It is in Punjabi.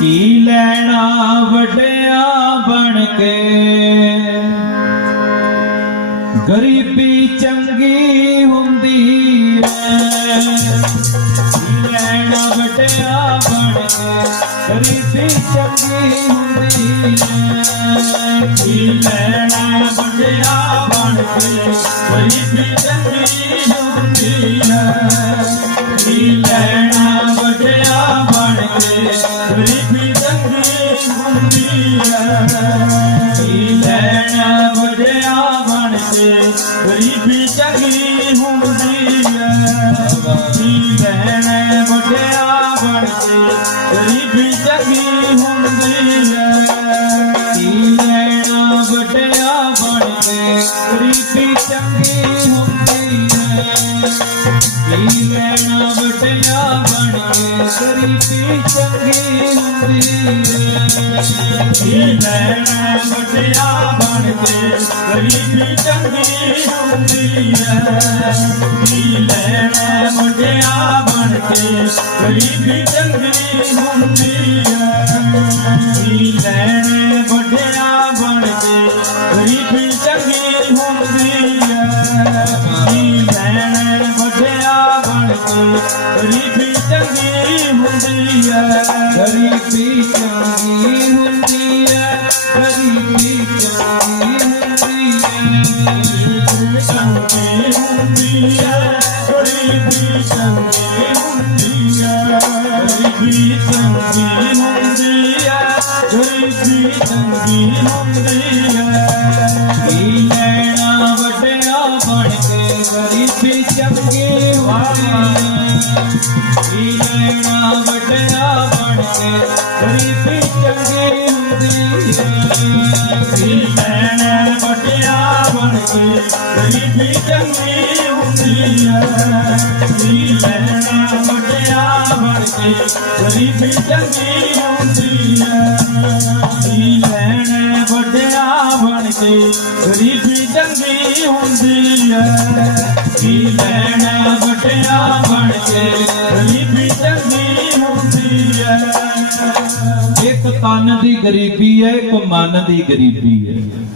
ਕੀ ਲੈਣਾ ਵੱਡਿਆ ਬਣ ਕੇ ਗਰੀਬੀ ਚੰਗੀ ਹੁੰਦੀ ਐ ਕੀ ਲੈਣਾ ਵੱਡਿਆ ਬਣ ਕੇ ਗਰੀਬੀ ਚੰਗੀ ਹੁੰਦੀ ਐ ਕੀ ਲੈਣਾ ਵੱਡਿਆ ਬਣ ਕੇ ਗਰੀਬੀ ਚੰਗੀ ਹੁੰਦੀ ਐ ਕੀ ਲੈਣਾ ਵੱਡਿਆ ਬਣ ਕੇ ਕੀ ਲੈਣਾ ਵੱਡਿਆ ਬਣ ਕੇ, ਗਰੀਬੀ ਚੰਗੀ ਹੁੰਦੀ ਐ ਕੀ ਲੈਣਾ ਵੱਡਿਆ ਬਣ ਕੇ, ਗਰੀਬੀ ਚੰਗੀ ਹੁੰਦੀ ਐ ਕੀ ਲੈਣਾ ਵੱਡਿਆ ਬਣ ਕੇ, ਗਰੀਬੀ ਚੰਗੀ ਹੁੰਦੀ ਐ ਕੀ ਲੈਣਾ ਵੱਡਿਆ ਬਣ ਕੇ ਸ਼ਰੀਫੀ ਚੰਗੀ ਹੁੰਦੀ ਹੈ ਮੈਂ ਮਟਿਆ ਬਣ ਕੇ ਸ਼ਰੀਫੀ ਚੰਗੀ ਹੁੰਦੀ ਹੈ ਮੈਂ ਮਟਿਆ ਬਣ ਕੇ ਸ਼ਰੀਫੀ ਚੰਗੀ ਹੁੰਦੀ ਹੈ ڪرشڻي منهنجي ڪرشن ڪرشن م ڪرشن م چڱي منهنجي گرشي م ਕੀ ਲੈਣਾ ਵੱਡਿਆ ਬਣ ਕੇ, ਗਰੀਬੀ ਚੰਗੀ ਹੁੰਦੀ ਐ ਕੀ ਲੈਣਾ ਵੱਡਿਆ ਬਣ ਕੇ, ਗਰੀਬੀ ਚੰਗੀ ਹੁੰਦੀ ਐ ਕੀ ਲੈਣਾ ਵੱਡਿਆ ਬਣ ਕੇ, ਗਰੀਬੀ ਚੰਗੀ ਹੁੰਦੀ ਐ ਕੀ ਲੈਣਾ ਵੱਡਿਆ ਬਣ ਕੇ, ਗਰੀਬੀ ਚੰਗੀ ਹੁੰਦੀ ਐ ਕੀ ਲੈਣਾ ਵੱਡਿਆ ਗਰੀਬੀ ਚੰਗੀ ਹੁੰਦੀ ਐ ਇੱਕ ਤਨ ਦੀ ਗਰੀਬੀ ਹੈ ਇੱਕ ਮਨ ਦੀ ਗਰੀਬੀ ਹੈ।